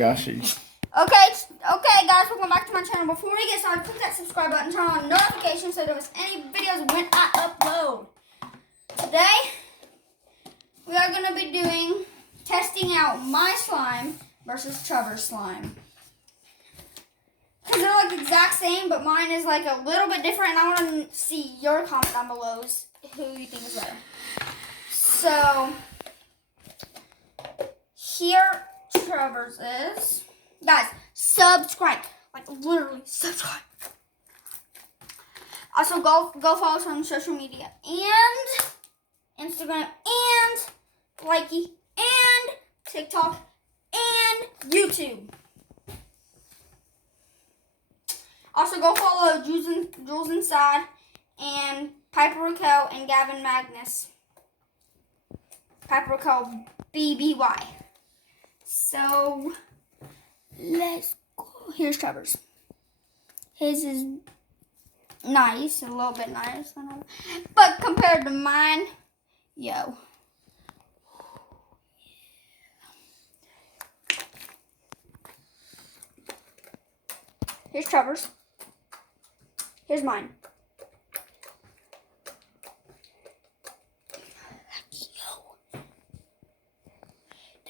Gosh. Okay, guys, welcome back to my channel. Before we get started, click that subscribe button, turn on notifications so you don't miss any videos when I upload. Today, we are going to be testing out my slime versus Trevor's slime. Because they're like the exact same, but mine is like a little bit different, and I want to see your comment down below who you think is better. So, here Trevor's is. Guys, subscribe. Like, literally, subscribe. Also, go follow us on social media. And Instagram. And Likey. And TikTok. And YouTube. Also, go follow Jules Inside. And Piper Raquel and Gavin Magnus. Piper Raquel BBY. So, let's go. Here's Trevor's. His is nice, a little bit nice. But compared to mine, yo. Here's Trevor's. Here's mine.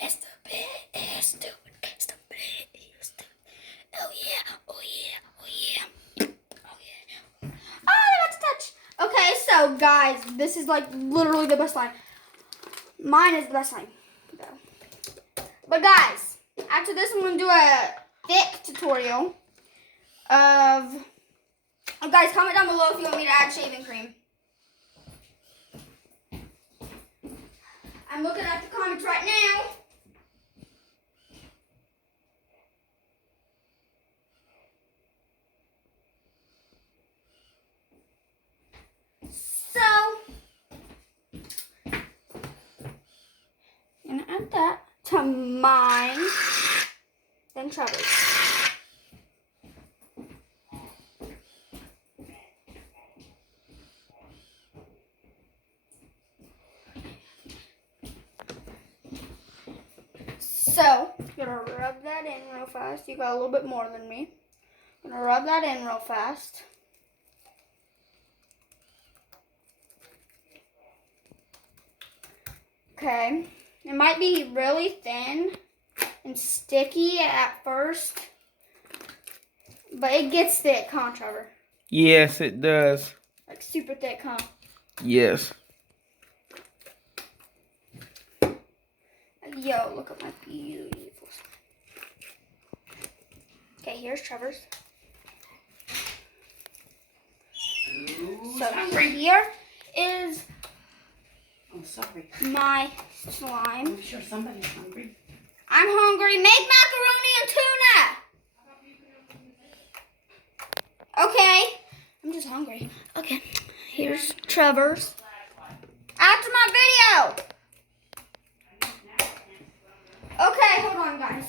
That's the best. That's the best. Oh yeah. Oh yeah. Oh yeah. Oh yeah. Oh, I got to touch. Okay, so guys, this is like literally the best slime. Mine is the best slime. But guys, after this, I'm gonna do a thick tutorial of. Oh, guys, comment down below if you want me to add shaving cream. I'm looking at the comments right now. So, I'm gonna add that to mine, then Trevor's. So, I'm gonna rub that in real fast. You got a little bit more than me. I'm gonna rub that in real fast. Okay, it might be really thin and sticky at first, but it gets thick, huh, Trevor? Yes, it does. Like super thick, huh? Yes. Yo, look at my beautiful slime. Okay, here's Trevor's. So here is my slime. I'm sure somebody's hungry. I'm hungry. Make macaroni and tuna. Okay. I'm just hungry. Okay. Here's Trevor's. After my video. Okay, hold on, guys.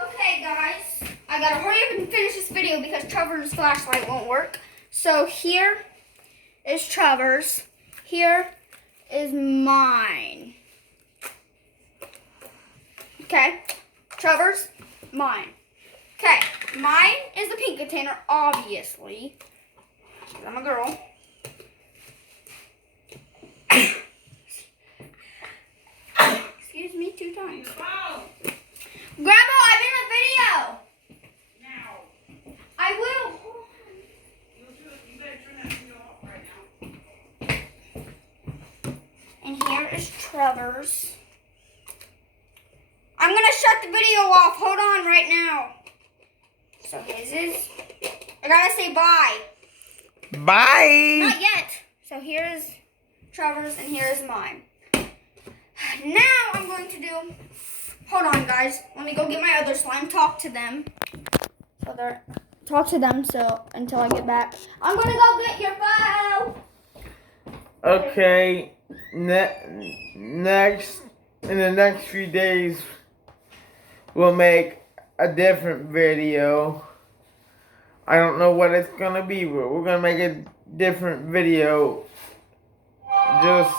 Okay, guys. I gotta hurry up and finish this video because Trevor's flashlight won't work. So here is Trevor's. Here is mine. Okay, Trevor's, mine. Okay, mine is the pink container, obviously. I'm a girl. Excuse me 2 times. Grandma, I'm in the video. Now. I will. You better turn that video off right now. And here is Trevor's. I'm going to shut the video off. Hold on right now. So his is. I got to say bye. Bye. Not yet. So here's Trevor's and here's mine. Now I'm going to do. Hold on, guys. Let me go get my other slime. Talk to them. Talk to them until I get back. I'm gonna go get your file. Okay. Next in the next few days, we'll make a different video. I don't know what it's gonna be, but we're gonna make a different video. Just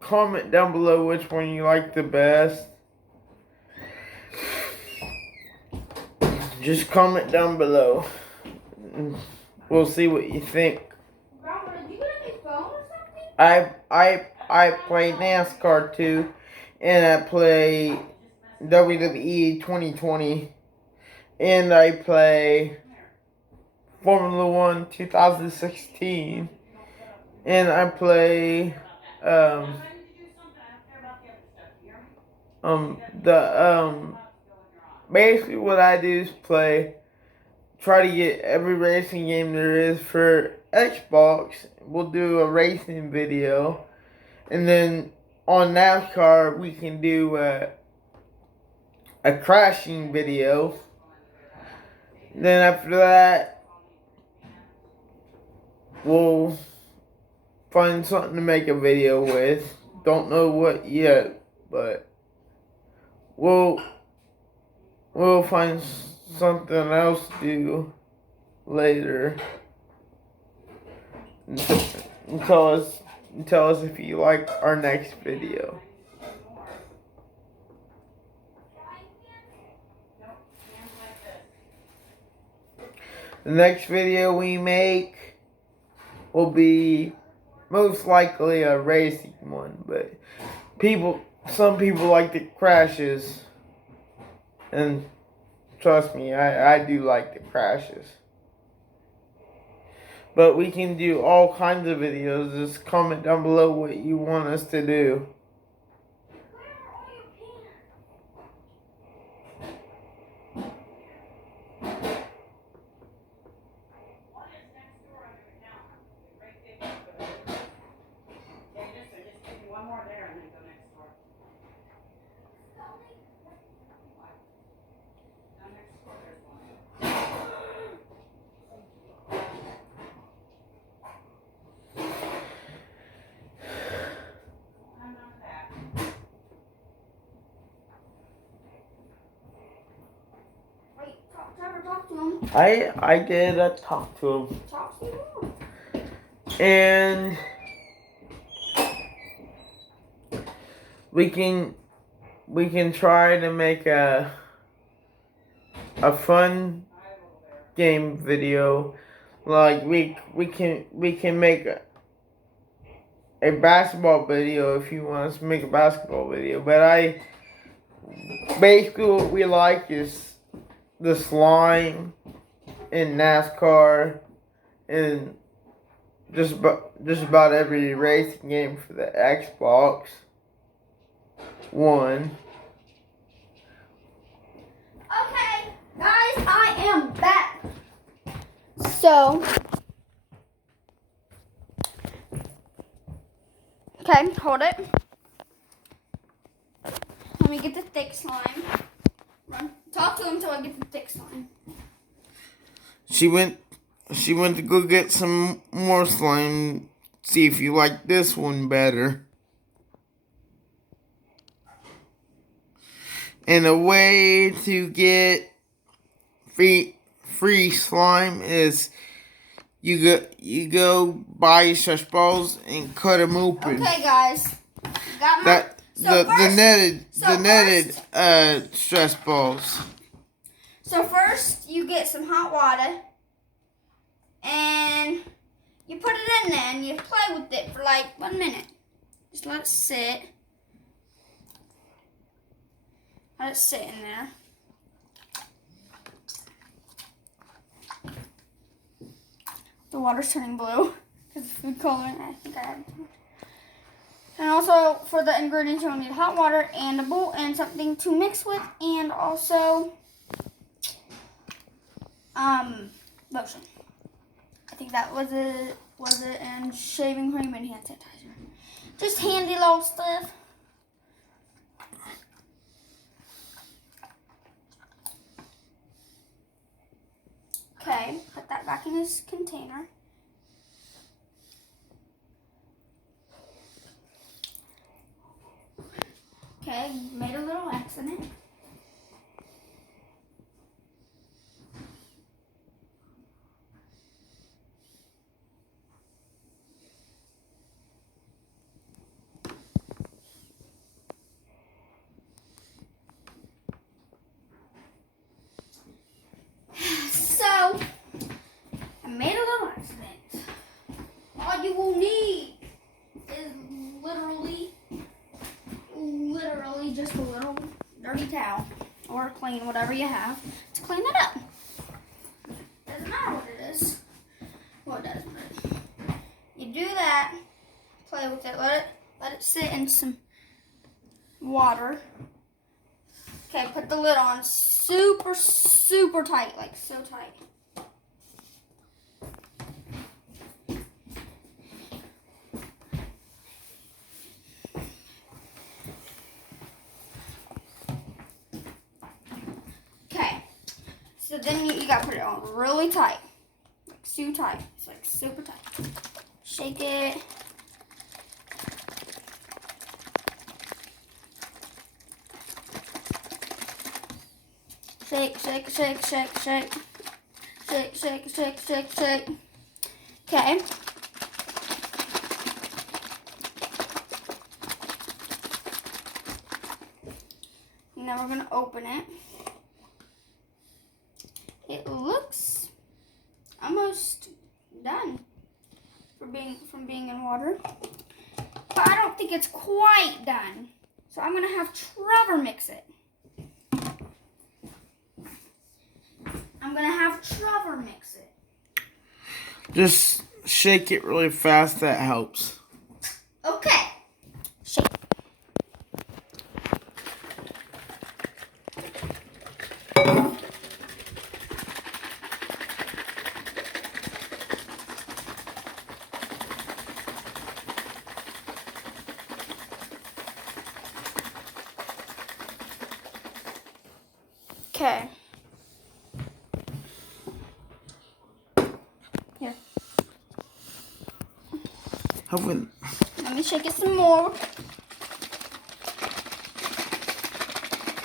comment down below which one you like the best. Just comment down below. We'll see what you think. Grandma, did you get a new phone or something? I play NASCAR too, and I play WWE 2020, and I play Formula One 2016, and I play basically what I do is try to get every racing game there is for Xbox. We'll do a racing video, and then on NASCAR we can do a crashing video. Then after that, we'll find something to make a video with. Don't know what yet, but we'll find something else to do later. And tell us if you like our next video. The next video we make will be most likely a racing one, but some people like the crashes, and trust me, I do like the crashes. But we can do all kinds of videos. Just comment down below what you want us to do. One more there and then go next door. Now next door there's one. I'm on that. Wait, Trevor, talk to him. I did talk to him. Talk to him. And we can try to make a fun game video. Like we can make a basketball video if you want us to make a basketball video. But basically what we like is the slime in NASCAR and just about every racing game for the Xbox One. Okay, guys, I am back. So, okay, hold it. Let me get the thick slime. Run. Talk to him until I get the thick slime. She went to go get some more slime. See if you like this one better. And a way to get free slime is you go buy your stretch balls and cut them open. Okay, guys. Got my, The netted stress balls. So first, you get some hot water, and you put it in there, and you play with it for like 1 minute. Just let it sit. Let it sit in there. The water's turning blue because it's food coloring. I think I added too much. And also for the ingredients, you'll need hot water and a bowl and something to mix with, and also lotion. I think that was it, and shaving cream and hand sanitizer. Just handy little stuff. Okay, put that back in this container. Okay, accident. So, I made a little accident. All you will need is literally just a little dirty towel or clean, whatever you have, to clean it up. Doesn't matter what it is. Well, it does, but you do that, play with it, let it sit in some water. Okay, put the lid on super, super tight, like so tight. Okay, so then you gotta put it on really tight, like super tight. It's like super tight. Shake it. Shake, shake, shake, shake, shake. Shake, shake, shake, shake, shake. Okay. Now we're gonna open it. It looks almost done from being in water, but I don't think it's quite done. So I'm gonna have Trevor mix it. Just shake it really fast, that helps. Okay. Shake. Okay. Here. Hopefully. Let me shake it some more.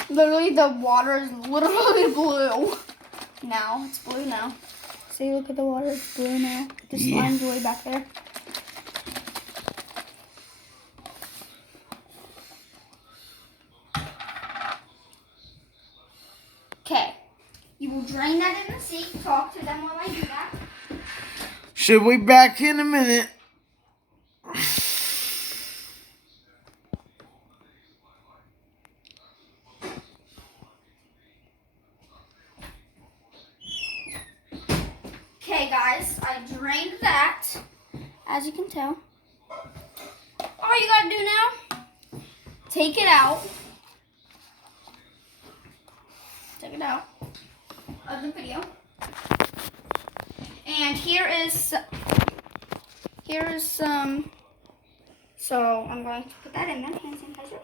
Literally, the water is literally blue. Now, it's blue now. See, look at the water, it's blue now. The slime's way back there. Okay. You will drain that in the sink. Talk to them while I do that. Should we back in a minute? Okay, guys, I drained that, as you can tell. All you gotta do now, take it out. Take it out of the video. And here is some, so I'm going to put that in there, hand sanitizer.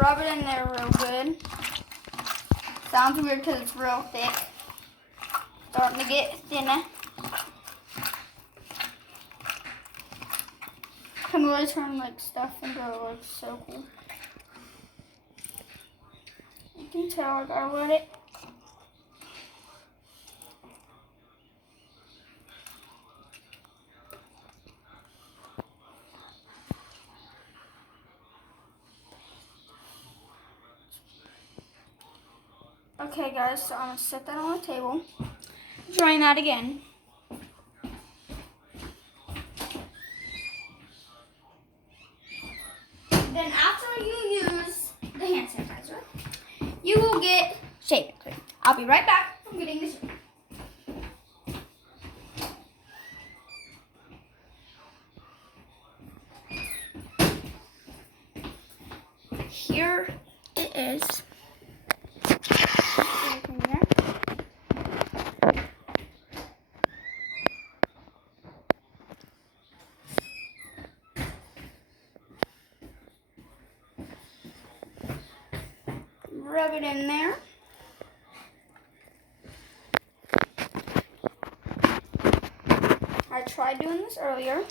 Rub it in there real good. Sounds weird because it's real thick. Starting to get thinner. Can really turn like stuff into like so cool. You can tell I gotta let it. Okay guys, so I'm gonna set that on the table. Drain that again. Then after you use the hand sanitizer, you will get shaving cream. I'll be right back from getting the shaving. Here it is. Rub it in there. tried doing this earlier.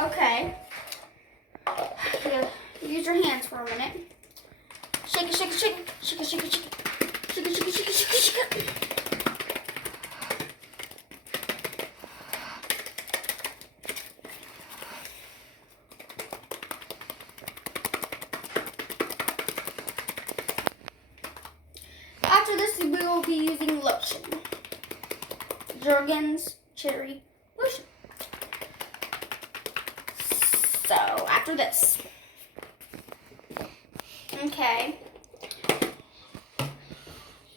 Okay. Yeah, use your hands for a minute. Shake it, shake it, shake it, shake it, shake it, shake it. Shake it, shake it, shake it, shake it, shake it. After this, we will be using lotion. Jergens Cherry Lotion. So, after this. Okay.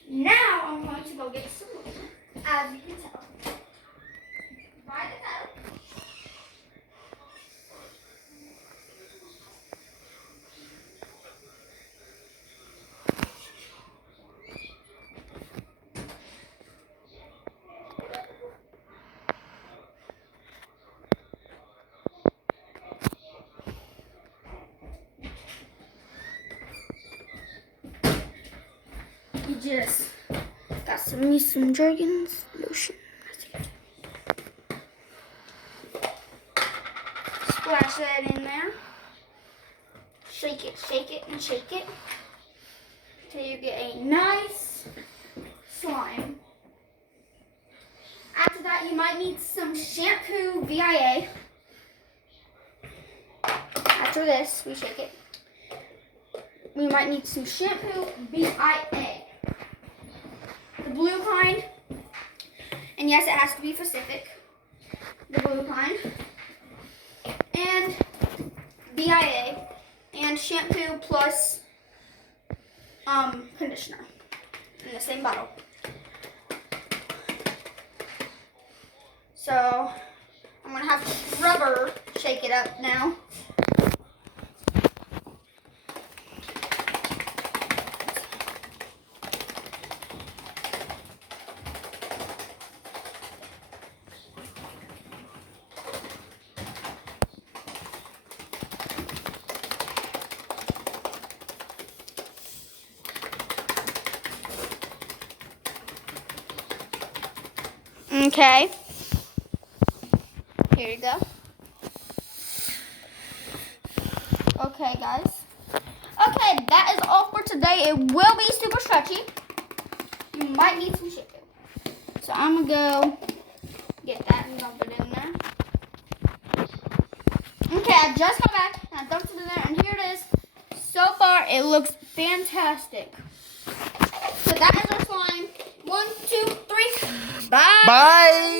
Now, I'm going to go get some lotion, as you can tell. By the tub. You just got some Jergens lotion. Splash that in there. Shake it, and shake it. Till you get a nice slime. After that, you might need some shampoo VIA. After this, we shake it. We might need some shampoo VIA. The blue kind. And yes, it has to be Pacific. The blue kind. And VIA. And shampoo plus conditioner. In the same bottle. So, I'm going to have to rubber shake it up now. Okay. Here you go. Okay, guys. Okay, that is all for today. It will be super stretchy. You might need some shampoo. So I'm going to go get that and dump it in there. Okay, I just got back and I dumped it in there and here it is. So far, it looks fantastic. So that is our slime. 1, 2, 3. Bye. Bye.